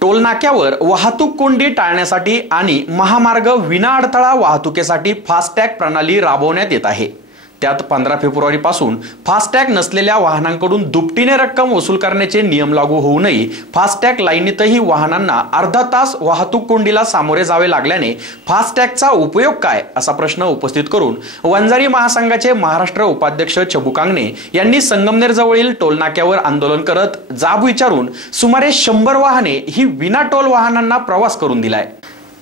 Toll नाक्यावर वाहतूक कोंडी टाळण्यासाठी आणि महामार्ग विनाअडथळा वाहतुकीसाठी फास्टॅग प्रणाली राबवण्यात येत आहे। त्यात 15 फेब्रुवारी पासून फास्टॅग नसलेल्या वाहनांकडून दुपटीने रक्कम वसूल करण्याचे नियम लागू होऊनही फास्टॅग लाईनीतही वाहनांना अर्धा तास वाहतूक कोंडीला सामोरे जावे लागल्याने फास्टॅगचा उपयोग काय असा प्रश्न उपस्थित करून वंजारी महासंघाचे महाराष्ट्र उपाध्यक्ष छबू कांगणे यांनी संगमनेर जवळील टोल नाक्यावर आंदोलन करत जाब विचारून सुमारे 100 वाहने ही विना टोल वाहनांना प्रवास करून दिलाय।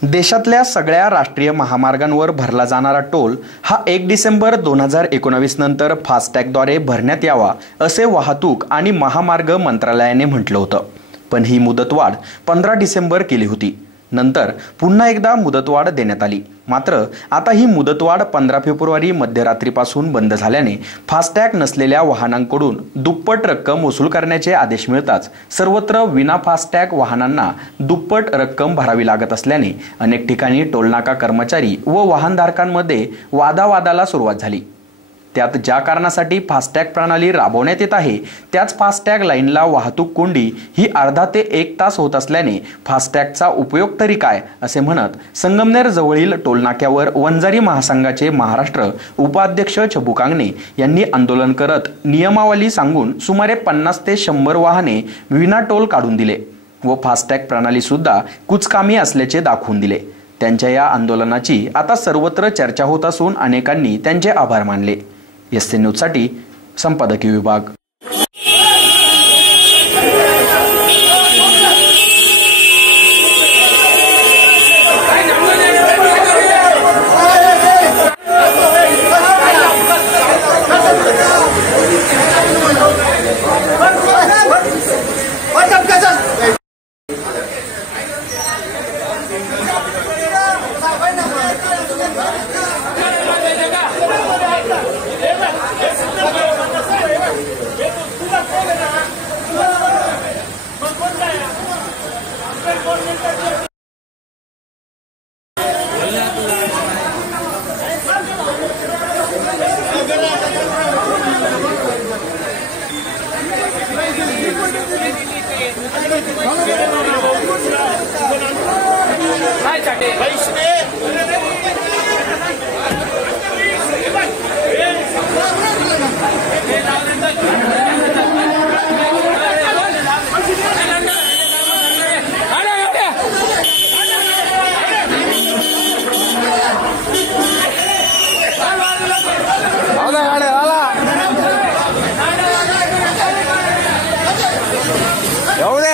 देशातल्या सगळ्या राष्ट्रीय महामार्गांवर भरला जाणारा टोल हा 1 डिसेंबर 2019 नंतर फास्टॅगद्वारे भरण्यात यावा असे वाहतूक आणि महामार्ग मंत्रालयाने म्हटलं होतं, पण ही मुदतवाढ 15 डिसेंबर केली होती। नंतर पुन्हा एकदा मुदतवाढ देण्यात आली, मात्र आता ही मुदतवाढ 15 फेब्रुवारी मध्यरात्रीपासून बंद झाल्याने फास्टॅग नसलेल्या वाहनांकडून दुप्पट रक्कम वसूल करण्याचे आदेश मिळताच सर्वत्र विना फास्टॅग वाहनांना दुप्पट रक्कम भरावी लागत असल्याने अनेक ठिकाणी टोलनाका कर्मचारी व वाहनधारकांमध्ये वादावादाला सुरुवात झाली। त्यात ज्या कारणासाठी फास्टॅग प्रणाली राबवण्यात येत आहे त्याच फास्टॅग लाईनला वाहतूक कोंडी ही अर्धा ते 1 तास होत असल्याने फास्टॅगचा उपयोग तरी काय असे म्हणत संगमनेर जवळील टोलनाक्यावर वंजारी महासंघाचे महाराष्ट्र उपाध्यक्ष छबू कांगणे यांनी आंदोलन करत नियमावली सांगून सुमारे 50 ते 100 वाहने विना टोल काढून दिले व फास्टॅग प्रणाली सुद्धा कुचकामी असल्याचे दाखवून दिले। त्यांच्या या आंदोलनाची आता सर्वत्र चर्चा होत असून अनेकांनी त्यांचे आभार मानले। एससी न्यूज साठी संपादकीय विभाग। हो गया